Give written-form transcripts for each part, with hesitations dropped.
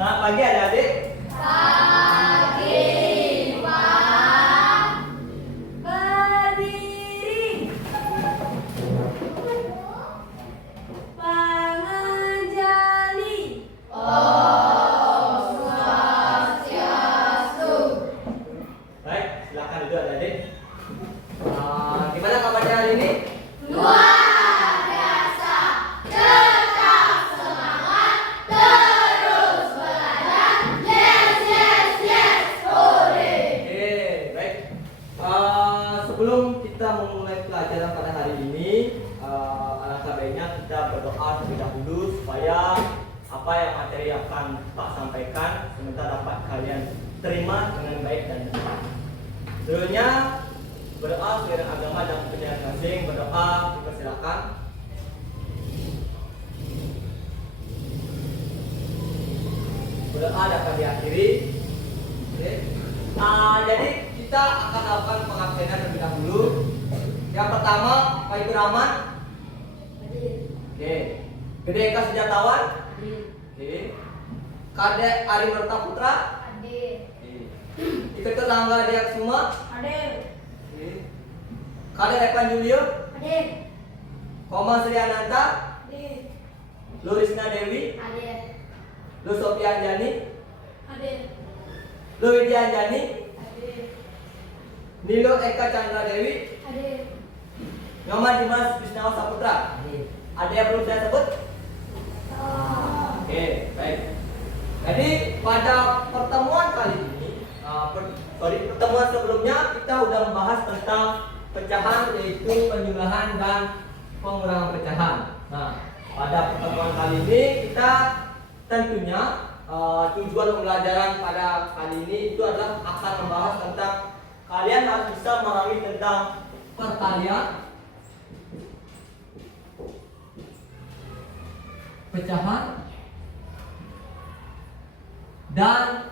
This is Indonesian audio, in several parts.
Selamat pagi adik-adik. Pagi, Pak. Berdiri. Pangajali. Om Swastiastu. Baik, silakan duduk adik-adik. Gimana kabarnya hari ini? Luar biasa. Tetap semangat. Terus belajar. Yes, yes, yes. Hore. Oke, baik. Sebelum kita memulai pelajaran pada hari ini, alangkah baiknya kita berdoa terlebih dahulu supaya apa yang materi yang akan Pak sampaikan semoga dapat kalian terima dengan baik dan benar. Sebelumnya berdoa sesuai dengan agama dan kepercayaan masing. Berdoa, dipersilakan. Berdoa dapat diakhiri. Oke. Jadi kita akan lakukan pengabsenan terlebih dahulu. Yang pertama, Pak Ibu Rahman. Oke. Gede Eka Sejatawan. Oke. Kadek Ari Merta Putra. Ikut tetangga Diak Suma. Oke. Kadek Evan Julio. Koma Sri Ananta. Lu Risna Dewi. Lu Sofian Jani. Lu Widya Anjani. Nilo Eka Chandra Dewi. Nyoman Dimas Krisnawa Saputra. Ada yang perlu saya sebut? Oke, baik. Jadi pada pertemuan kali ini, pertemuan sebelumnya kita sudah membahas tentang pecahan, yaitu penjumlahan dan pengurangan pecahan. Nah, pada pertemuan kali ini kita tentunya tujuan pembelajaran pada kali ini itu adalah akan membahas tentang kalian harus bisa memahami tentang perkalian, pecahan, dan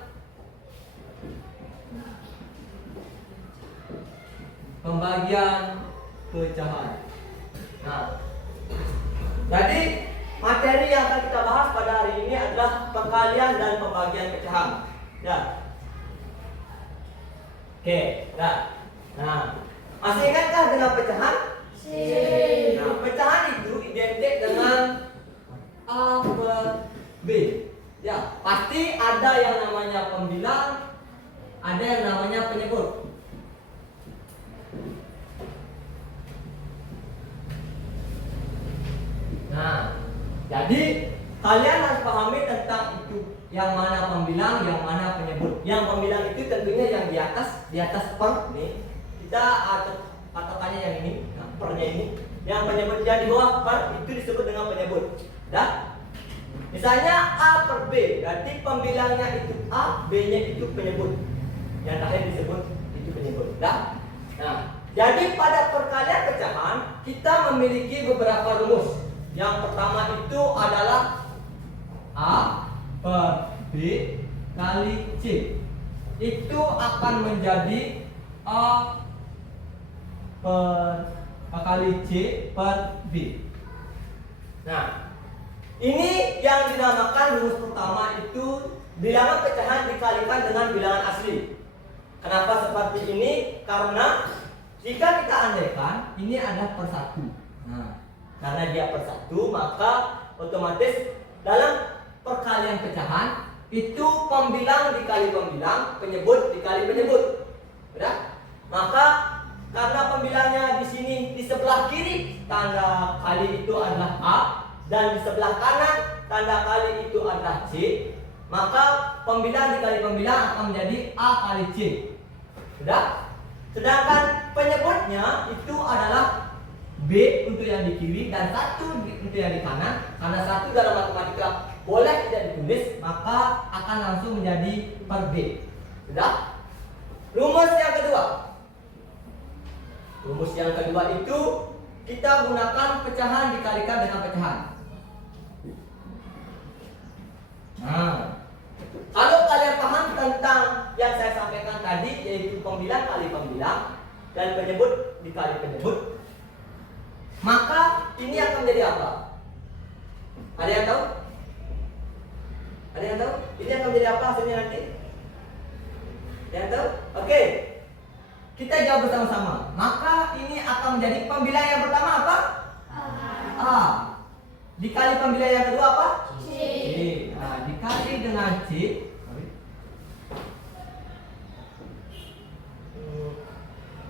pembagian pecahan. Nah, jadi materi yang akan kita bahas pada hari ini adalah perkalian dan pembagian pecahan. Ya. Oke, nah, masih ingatkah dengan pecahan? Nah, pecahan itu identik dengan A per B. Ya, pasti ada yang namanya pembilang, ada yang namanya penyebut. Nah, jadi kalian harus pahami tentang itu, yang mana pembilang, yang mana penyebut. Yang pembilang itu tentunya yang di atas per nih. Kita patokannya yang ini, nah, pernya ini. Yang penyebut yang di bawah per itu disebut dengan penyebut. Dah? Misalnya A per B, berarti pembilangnya itu A, B-nya itu penyebut. Yang terakhir disebut itu penyebut. Dah? Nah, jadi pada perkalian pecahan kita memiliki beberapa rumus. Yang pertama itu adalah A per B kali C. Itu akan menjadi A kali C per B. Nah, ini yang dinamakan rumus pertama itu bilangan pecahan dikalikan dengan bilangan asli. Kenapa seperti ini? Karena jika kita andaikan ini adalah per 1. Nah, karena dia per 1, maka otomatis dalam perkalian pecahan itu pembilang dikali pembilang, penyebut dikali penyebut. Sudah? Maka karena pembilangnya di sini di sebelah kiri tanda kali itu adalah A dan di sebelah kanan tanda kali itu adalah C, maka pembilang dikali pembilang akan menjadi A kali C. Sudah? Sedangkan penyebutnya itu adalah B untuk yang di kiri dan 1 untuk yang di kanan. Karena 1 dalam matematika boleh tidak ditulis, maka akan langsung menjadi per B. Sudah? Rumus yang kedua. Rumus yang kedua itu kita gunakan pecahan dikalikan dengan pecahan. Nah, kalau kalian paham tentang yang saya sampaikan tadi, yaitu pembilang kali pembilang dan penyebut dikali penyebut, maka ini akan menjadi apa? Ada yang tahu? Ada yang tahu? Ini akan menjadi apa hasilnya nanti? Yang tahu? Oke. Kita jawab bersama-sama. Maka ini akan menjadi pembilangan yang pertama apa? A. Dikali pembilangan yang kedua apa? C. Nah, dikali dengan C.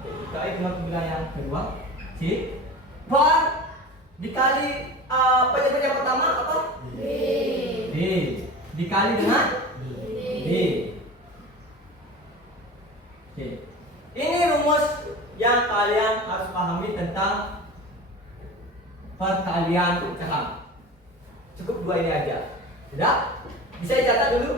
Dikali dengan pembilangan yang kedua C. Per dikali penyebut yang pertama apa? B. D. Dikali dengan D. Oke. Ini rumus yang kalian harus pahami tentang perkalian pecahan. Cukup dua ini aja. Sudah? Bisa dicatat dulu?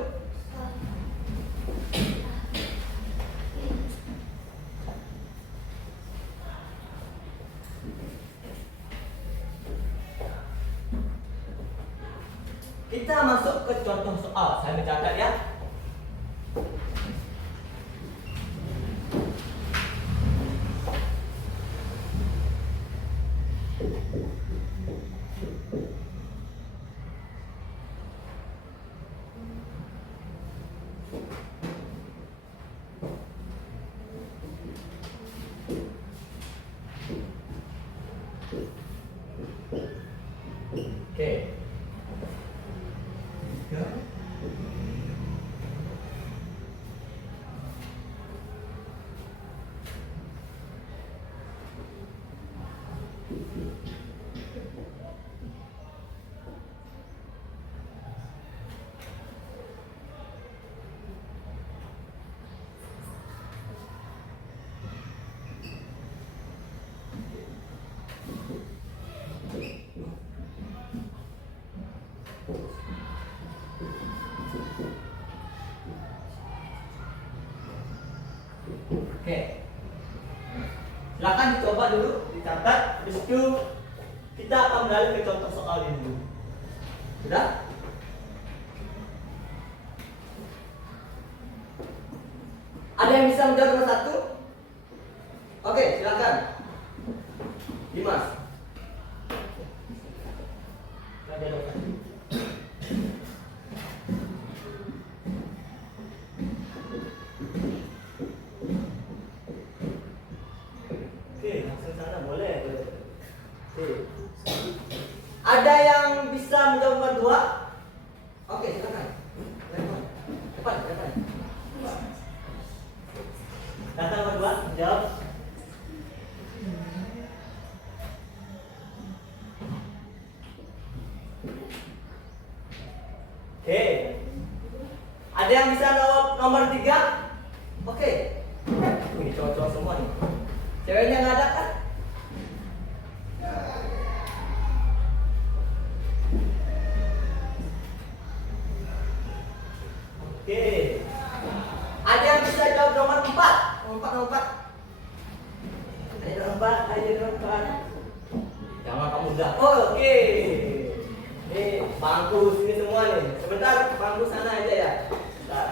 Kita masuk ke contoh soal. Saya mencatat ya. Oke. Oke. Silakan dicoba dulu, dicatat. Habis itu kita akan beralih ke contoh soal ini dulu. Sudah? Ada yang bisa menjawab nomor satu? Oke, silakan. Dimas. Kita jawab satu. Oke, langsung sana boleh. Oke. Ada yang bisa menjawab nomor dua? Oke, silakan. Cepat, cepat. Kata nomor dua, jawab. Oke. Ada yang bisa jawab nomor tiga? Oke. Ini cowok-cowok semua nih. Ceweknya nggak ada kan? Oke. Ada yang bisa jawab nomor 4? Nomor 4. Ayo nomor 4, ayo nomor 4. Jangan kamu udah. Oh, oke. Nih, bangku sini semua nih. Sebentar, bangku sana aja ya. Bentar.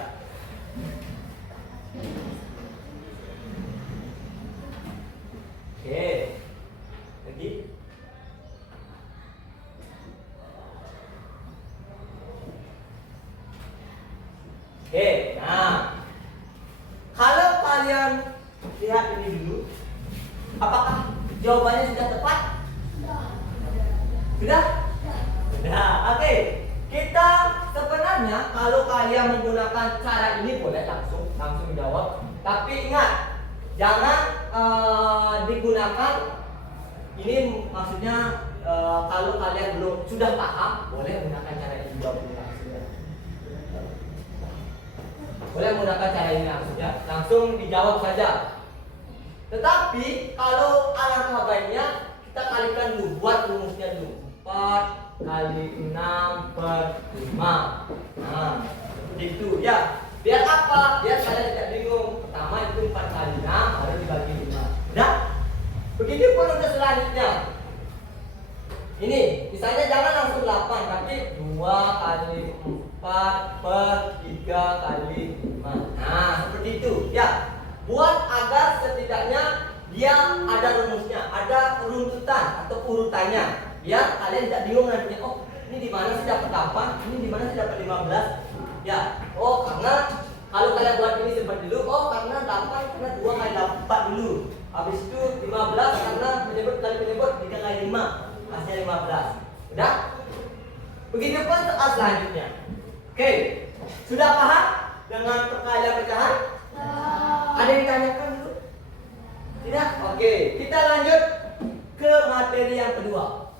Oke. Lagi. Oke, nah, kalau kalian lihat ini dulu, apakah jawabannya sudah tepat? Sudah? Sudah, oke. Kita sebenarnya kalau kalian menggunakan cara ini boleh langsung jawab. Tapi ingat, jangan digunakan. Ini maksudnya kalau kalian belum sudah paham, boleh menggunakan cara ini juga boleh menggunakan cara ini langsung dijawab saja. Tetapi kalau alangkah baiknya kita kalikan dulu, buat rumusnya dulu. 4 kali 6 per 5. Nah, seperti itu ya. Biar apa? Biar kalian tidak bingung. Pertama itu 4 kali 6 baru dibagi 5. Udah? Begitu pun untuk selanjutnya. Ini, misalnya jangan langsung 8, tapi 2 kali 4 per 3 kali 5. Nah, seperti itu ya. Buat agar setidaknya dia ada rumusnya, ada runtutan atau urutannya. Biar kalian tidak bingung nantinya, oh ini di mana sih dapat 8, ini di mana sih dapat 15. Ya, oh karena kalau kalian buat ini seperti dulu, oh karena 8 karena 2 kali 4 dulu. Habis itu 15 karena menyebut kali menyebut 3 kali 5, hasilnya 15. Udah? Begitu pun soal selanjutnya. Oke, sudah paham dengan perkalian pecahan? Ada yang ditanyakan dulu? Tidak? Oke, kita lanjut ke materi yang kedua.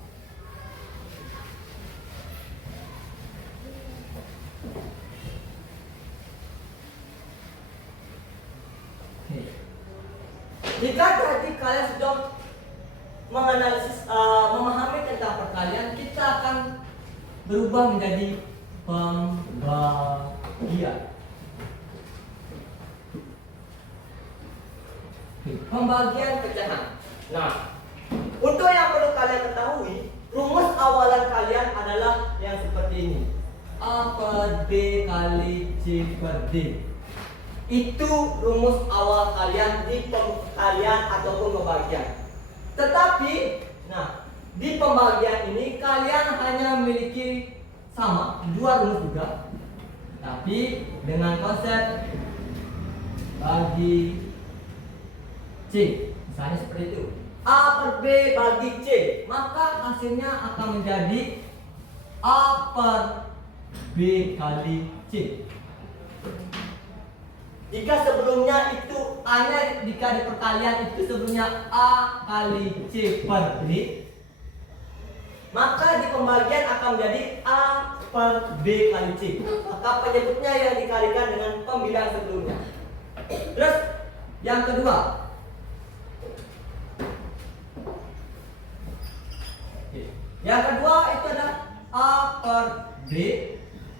Jika tadi kalian sudah menganalisis, memahami tentang perkalian, kita akan berubah menjadi pembagian. Pembagian pecahan. Nah, untuk yang perlu kalian ketahui, rumus awalan kalian adalah yang seperti ini. A per B kali C per D. Itu rumus awal kalian di perkalian ataupun pembagian. Tetapi, nah, di pembagian ini kalian hanya memiliki sama dua rumus juga, tapi dengan konsep bagi C. Misalnya seperti itu. A per B bagi C, maka hasilnya akan menjadi A per B kali C. Jika sebelumnya itu A-nya jika di perkalian itu sebelumnya A kali C per D, maka di pembagian akan menjadi A per B kali C. Maka penyebutnya yang dikalikan dengan pembilang sebelumnya. Terus yang kedua, itu adalah A per B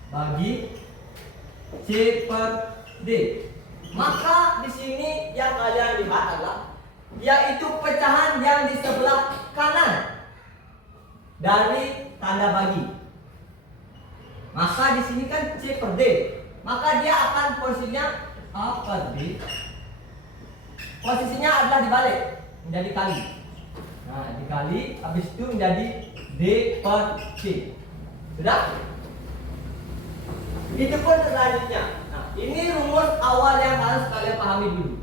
bagi C per D. Maka di sini yang kalian lihat adalah yaitu pecahan yang di sebelah kanan dari tanda bagi. Maka di sini kan C per D, maka dia akan posisinya A per D. Posisinya adalah dibalik, menjadi kali. Nah, dikali, habis itu menjadi D per C. Sudah? Itu pun selanjutnya. Nah, ini rumus awal yang harus kalian pahami dulu.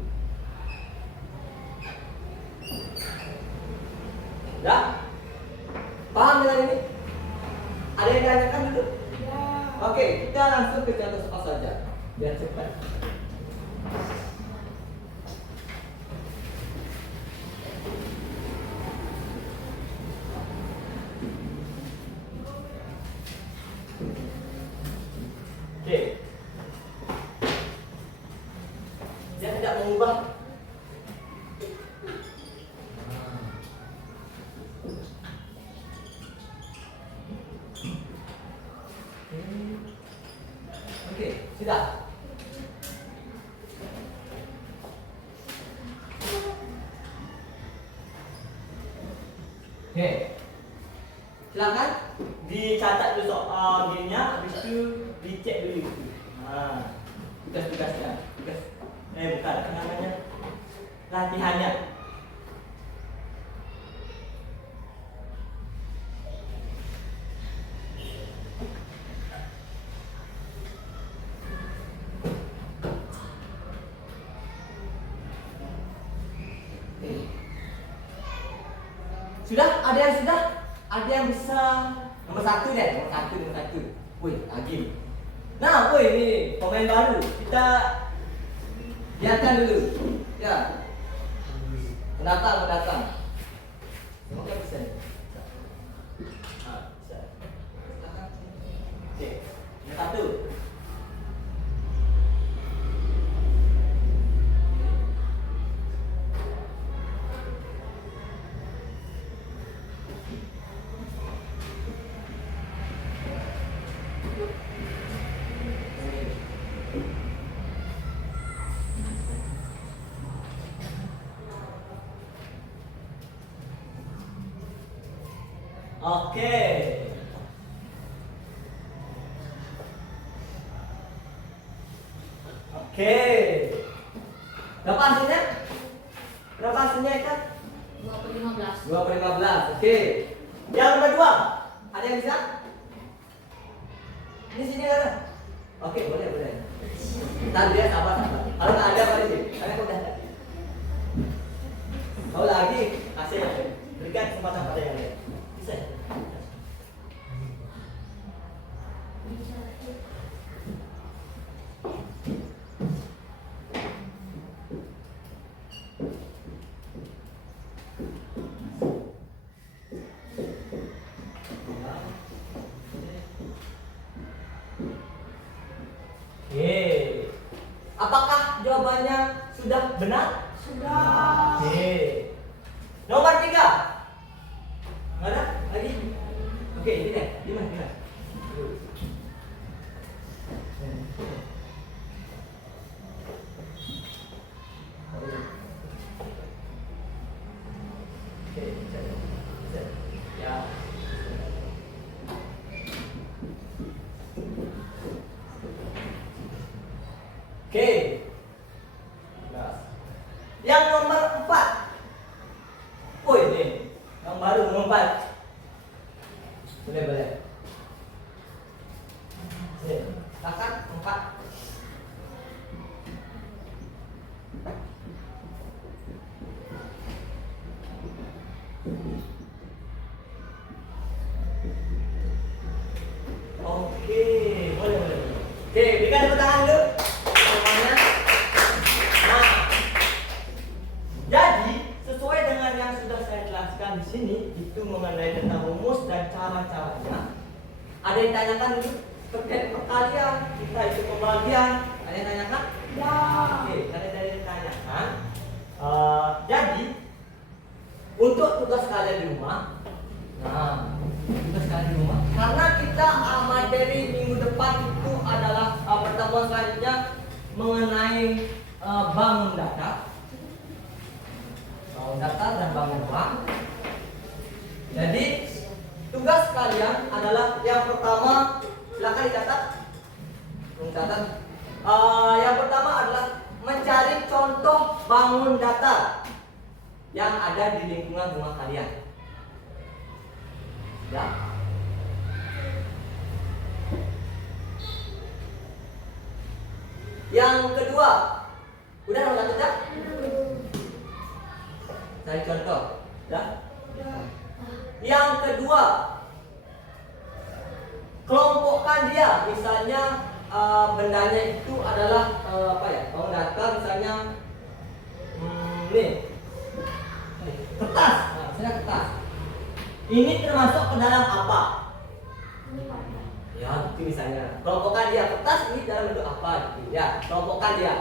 Sudah? Paham dengan ini? Ada yang tanyakan dulu? Ya. Oke, kita langsung ke contoh soal saja, biar cepat. Oke. Dia tidak mengubah. Oke, sudah. Oke. Silakan dicatat dulu soal gamenya, habis itu dicek dulu. Nah, tugas-tugasnya. Bukan, apa namanya? Latihannya. Sudah? Ada yang sudah? Ada yang bisa nomor satu deh, nomor satu. Wih, lagi. Nah, wih ini pemain baru. Kita lihatkan dulu. Ya. Mendatang. Semoga bisa. Nah, bisa. Oke, nomor satu. Oke. Berapa hasilnya? Berapa hasilnya Ikan? 2 per 15. 2 per 15. Oke. Yang kedua, ada yang bisa? Ini sini ada. Oke, boleh, boleh. Ntar dia sabar. Kalau nggak ada apa sih? Karena aku udah. Kalau lagi kasih berikan kesempatan pada yang lain. Bisa. Oke. Apakah jawabannya sudah benar? Sudah. Oke. Nomor 3. Nggak ada lagi? Oke, ini deh. Gimana? Oke, bisa. Ya. Oke. Nah, yang nomor 4. Oh ini, yang baru nomor 4. Boleh. Sini, kakak 4. Oke, boleh. Oke, berikan tepuk tangan dulu semuanya. Nah, jadi sesuai dengan yang sudah saya jelaskan di sini itu mengenai tentang rumus dan cara-caranya. Ada yang tanyakan dulu terkait perkalian, kita itu pembagian. Ada yang tanyakan? Ya. Oke, ada yang tanyakan. Jadi untuk tugas kalian di rumah, karena kita materi minggu depan itu adalah pertemuan selanjutnya mengenai bangun data dan bangun uang. Jadi tugas kalian adalah yang pertama, silakan dicatat. Yang pertama adalah mencari contoh bangun datar yang ada di lingkungan rumah kalian. Ya. Yang kedua, udah nomor 1 ya? Cari contoh, ya? Yang kedua, kelompokkan dia. Misalnya bendanya itu adalah bangun datar misalnya nih kertas. Nah, misalnya kertas. Ini termasuk ke dalam apa? Ya, gitu misalnya. Kelompokkan dia. Kertas ini dalam bentuk apa? Gitu. Ya, kelompokkan dia.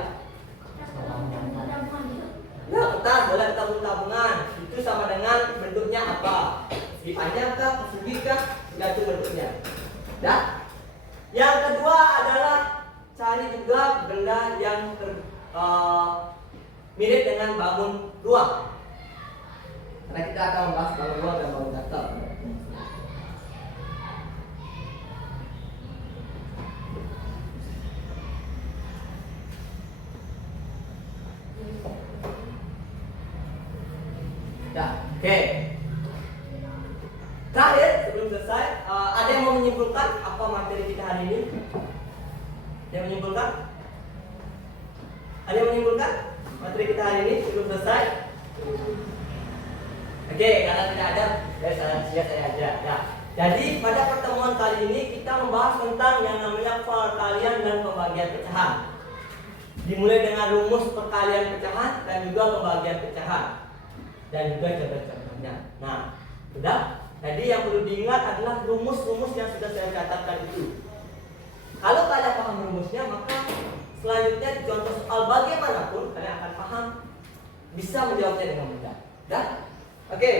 Ya, kertas boleh tabung-tabungan. Itu sama dengan bentuknya apa? Segi panjang kah? Persegi kah? Tergantung bentuknya. Ya. Yang kedua adalah cari juga benda yang mirip dengan bangun ruang. Karena kita akan membahas bangun ruang dan bangun datar. Ya, oke. Terakhir sebelum selesai, ada yang mau menyimpulkan apa materi kita hari ini? Ada yang menyimpulkan? Ada yang menyimpulkan materi kita hari ini sebelum selesai? Oke, karena tidak ada, saya aja. Ya. Jadi pada pertemuan kali ini kita membahas tentang yang namanya perkalian dan pembagian pecahan. Dimulai dengan rumus perkalian pecahan dan juga pembagian pecahan dan juga contoh-contohnya. Nah, sudah. Jadi yang perlu diingat adalah rumus-rumus yang sudah saya catatkan itu. Kalau kalian paham rumusnya, maka selanjutnya di contoh soal bagaimanapun kalian akan paham, bisa menjawabnya dengan mudah. Dah? Oke.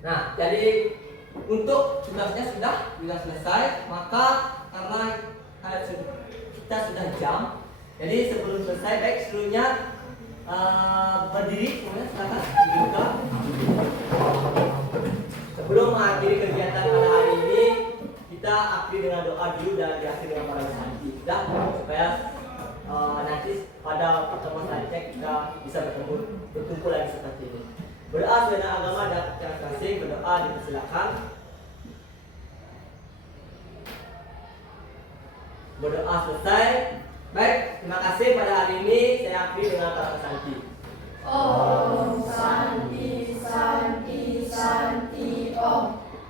Nah, jadi untuk tugasnya sudah selesai, maka karena kita sudah jam, jadi sebelum selesai baik seluruhnya berdiri semuanya, silakan dibuka. Sebelum mengakhiri kegiatan pada hari ini, kita akhiri dengan doa dulu dan diakhiri dengan para santri, sudah, supaya nanti pada pertemuan selanjutnya kita bisa berkumpul lagi seperti ini. Berdoa sesuai agama dan yang kasih, berdoa dipersilakan. Berdoa selesai. Baik, terima kasih pada hari ini. Saya akhiri dengan kata santi. Om Santi Santi Santi Om.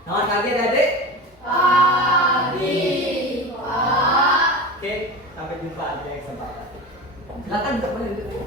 Selamat pagi adik-adik. Pagi Pak. Oke, sampai jumpa di lain kesempatan. Silakan duduk.